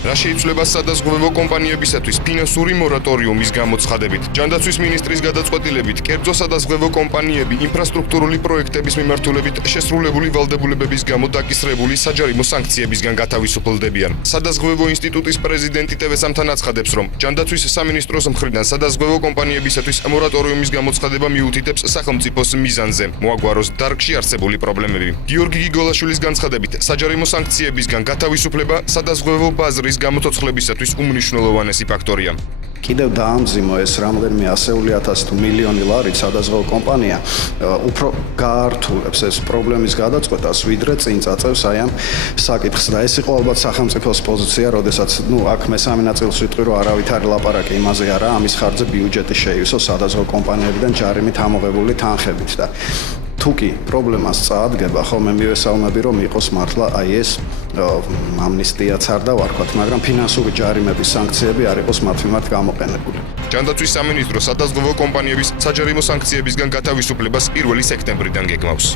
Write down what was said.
რა შეიცვლება სადაზღვევო კომპანიებისათვის ფინანსური მორატორიუმის გამოცხადებით. ჯანდაცვის მინისტრის გადაწყვეტილებით კერძო სადაზღვევო კომპანიები ინფრასტრუქტურული პროექტების მიმართულებით შესრულებული ვალდებულებების გამო დაკისრებული საჯარიმო სანქციებისგან გათავისუფლდებიან. სადაზღვევო ინსტიტუტის პრეზიდენტი TV3-თან აცხადებს, რომ ჯანდაცვის სამინისტროს მხრიდან სადაზღვევო კომპანიებისათვის მორატორიუმის გამოცხადება მიუთითებს სახელმწიფოს მიზანზე, მოაგვაროს დარგში არსებული პრობლემები. გიორგი გიგოლაშვილის განცხადებით, საჯარიმო სანქციებისგან გათავისუფლება სადაზღვევო ბაზრის გამოცოცხლებისათვის უმნიშვნელოვანესი ფაქტორია. კიდევ დაამძიმო ეს რამდენიმე ასეული ათასი თუ მილიონი ლარით სადაზღვევო კომპანია უფრო გაართულებს ეს პრობლემის გადაწყვეტას, ვიდრე წინ წაწევს აი ამ საკითხს და ეს იყო ალბათ სახელმწიფოს პოზიცია, როდესაც აქ მესამე ნაწილს ვიტყვი, რომ არავითარი ლაპარაკი იმაზე არა, ამის ხარჯზე ბიუჯეტი შეივსოს სადაზღვევო კომპანიებიდან ჯარიმით ამოღებული თანხებით და თუკი პრობლემას წაადგება, ხოლმე მივესალმები, რომ იყოს მართლა აი ეს ამნისტიაც არ დავარქვათ, მაგრამ ფინანსური ჯარიმების სანქციები არ იყოს მართლმად გამოყენებული. ჯანდაცვის სამინისტრო სადაზღვევო კომპანიების საჯარიმო სანქციებისგან გათავისუფლებას 1 სექტემბრიდან გეგმავს.